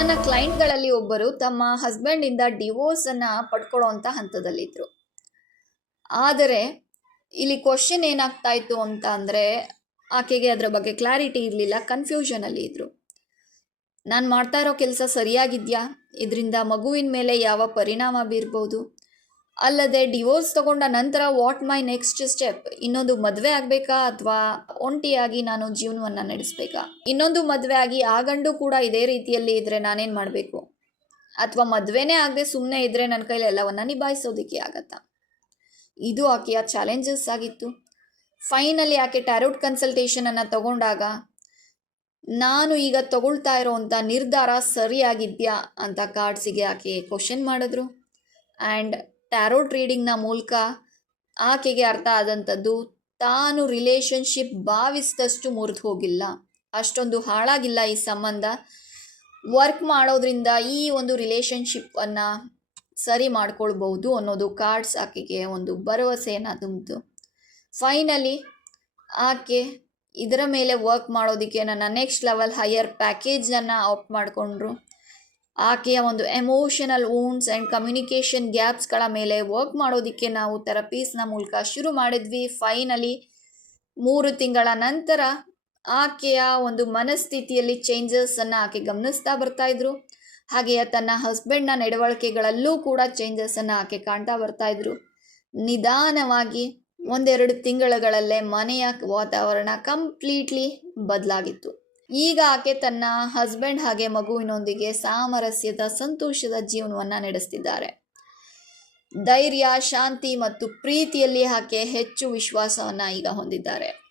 ನನ್ನ ಕ್ಲೈಂಟ್ಗಳಲ್ಲಿ ಒಬ್ಬರು ತಮ್ಮ ಹಸ್ಬೆಂಡಿಂದ ಡಿವೋರ್ಸನ್ನು ಪಡ್ಕೊಳ್ಳೋವಂಥ ಹಂತದಲ್ಲಿದ್ದರು ಆದರೆ ಇಲ್ಲಿ ಕ್ವಶನ್ ಏನಾಗ್ತಾ ಇತ್ತು ಅಂತ ಅಂದರೆ ಆಕೆಗೆ ಅದರ ಬಗ್ಗೆ ಕ್ಲಾರಿಟಿ ಇರಲಿಲ್ಲ ಕನ್ಫ್ಯೂಷನಲ್ಲಿ ಇದ್ದರು ನಾನು ಮಾಡ್ತಾ ಇರೋ ಕೆಲಸ ಸರಿಯಾಗಿದೆಯಾ? ಇದರಿಂದ ಮಗುವಿನ ಮೇಲೆ ಯಾವ ಪರಿಣಾಮ ಬೀರ್ಬೋದು? ಅಲ್ಲದೆ ಡಿವೋರ್ಸ್ ತಗೊಂಡ ನಂತರ ವಾಟ್ ಮೈ ನೆಕ್ಸ್ಟ್ ಸ್ಟೆಪ್? ಇನ್ನೊಂದು ಮದುವೆ ಆಗಬೇಕಾ ಅಥವಾ ಒಂಟಿಯಾಗಿ ನಾನು ಜೀವನವನ್ನು ನಡೆಸಬೇಕಾ? ಇನ್ನೊಂದು ಮದುವೆ ಆಗಿ ಆ ಗಂಡು ಕೂಡ ಇದೇ ರೀತಿಯಲ್ಲಿ ಇದ್ದರೆ ನಾನೇನು ಮಾಡಬೇಕು? ಅಥವಾ ಮದುವೆನೇ ಆಗದೆ ಸುಮ್ಮನೆ ಇದ್ದರೆ ನನ್ನ ಕೈಲಿ ಎಲ್ಲವನ್ನ ನಿಭಾಯಿಸೋದಕ್ಕೆ ಆಗತ್ತಾ? ಇದು ಆಕೆಯ ಚಾಲೆಂಜಸ್ ಆಗಿತ್ತು. ಫೈನಲಿ ಆಕೆ ಟ್ಯಾರೋಟ್ ಕನ್ಸಲ್ಟೇಷನನ್ನು ತಗೊಂಡಾಗ, ನಾನು ಈಗ ತಗೊಳ್ತಾ ಇರೋವಂಥ ನಿರ್ಧಾರ ಸರಿಯಾಗಿದೆಯಾ ಅಂತ ಕಾರ್ಡ್ಸಿಗೆ ಆಕೆ ಕ್ವಶನ್ ಮಾಡಿದ್ರು. ಆ್ಯಂಡ್ ಟ್ಯಾರೋಟ್ ರೀಡಿಂಗ್ನ ಮೂಲಕ ಆಕೆಗೆ ಅರ್ಥ ಆದಂಥದ್ದು, ತಾನು ರಿಲೇಷನ್ಶಿಪ್ ಭಾವಿಸಿದಷ್ಟು ಮುರಿದು ಹೋಗಿಲ್ಲ. ಅಷ್ಟೊಂದು ಹಾಳಾಗಿಲ್ಲ ಈ ಸಂಬಂಧ. ವರ್ಕ್ ಮಾಡೋದ್ರಿಂದ ಈ ಒಂದು ರಿಲೇಷನ್ಶಿಪ್ಪನ್ನು ಸರಿ ಮಾಡ್ಕೊಳ್ಬಹುದು ಅನ್ನೋದು ಕಾರ್ಡ್ಸ್ ಆಕೆಗೆ ಒಂದು ಭರವಸೆಯನ್ನು ತುಂಬಿತು. ಫೈನಲಿ ಆಕೆ ಇದರ ಮೇಲೆ ವರ್ಕ್ ಮಾಡೋದಕ್ಕೆ ನನ್ನ ನೆಕ್ಸ್ಟ್ ಲೆವೆಲ್ ಹೈಯರ್ ಪ್ಯಾಕೇಜನ್ನು ಆಪ್ಟ್ ಮಾಡಿಕೊಂಡ್ರು. ಆಕೆಯ ಒಂದು ಎಮೋಷನಲ್ ವೂನ್ಸ್ ಆ್ಯಂಡ್ ಕಮ್ಯುನಿಕೇಷನ್ ಗ್ಯಾಪ್ಸ್ಗಳ ಮೇಲೆ ವರ್ಕ್ ಮಾಡೋದಕ್ಕೆ ನಾವು ಥೆರಪೀಸ್ನ ಮೂಲಕ ಶುರು ಮಾಡಿದ್ವಿ. ಫೈನಲಿ ಮೂರು ತಿಂಗಳ ನಂತರ ಆಕೆಯ ಒಂದು ಮನಸ್ಥಿತಿಯಲ್ಲಿ ಚೇಂಜಸನ್ನು ಆಕೆ ಗಮನಿಸ್ತಾ ಬರ್ತಾಯಿದ್ರು ಹಾಗೆಯೇ ತನ್ನ ಹಸ್ಬೆಂಡ್ನ ನಡವಳಿಕೆಗಳಲ್ಲೂ ಕೂಡ ಚೇಂಜಸನ್ನು ಆಕೆ ಕಾಣ್ತಾ ಬರ್ತಾಯಿದ್ರು ನಿಧಾನವಾಗಿ ಒಂದೆರಡು ತಿಂಗಳುಗಳಲ್ಲೇ ಮನೆಯ ವಾತಾವರಣ ಕಂಪ್ಲೀಟ್ಲಿ ಬದಲಾಗಿತ್ತು. ಈಗ ಆಕೆ ತನ್ನ ಹಸ್ಬೆಂಡ್ ಹಾಗೆ ಮಗುವಿನೊಂದಿಗೆ ಸಾಮರಸ್ಯದ, ಸಂತೋಷದ ಜೀವನವನ್ನು ನಡೆಸ್ತಿದ್ದಾರೆ. ಧೈರ್ಯ, ಶಾಂತಿ ಮತ್ತು ಪ್ರೀತಿಯಲ್ಲಿ ಆಕೆ ಹೆಚ್ಚು ವಿಶ್ವಾಸವನ್ನು ಈಗ ಹೊಂದಿದ್ದಾರೆ.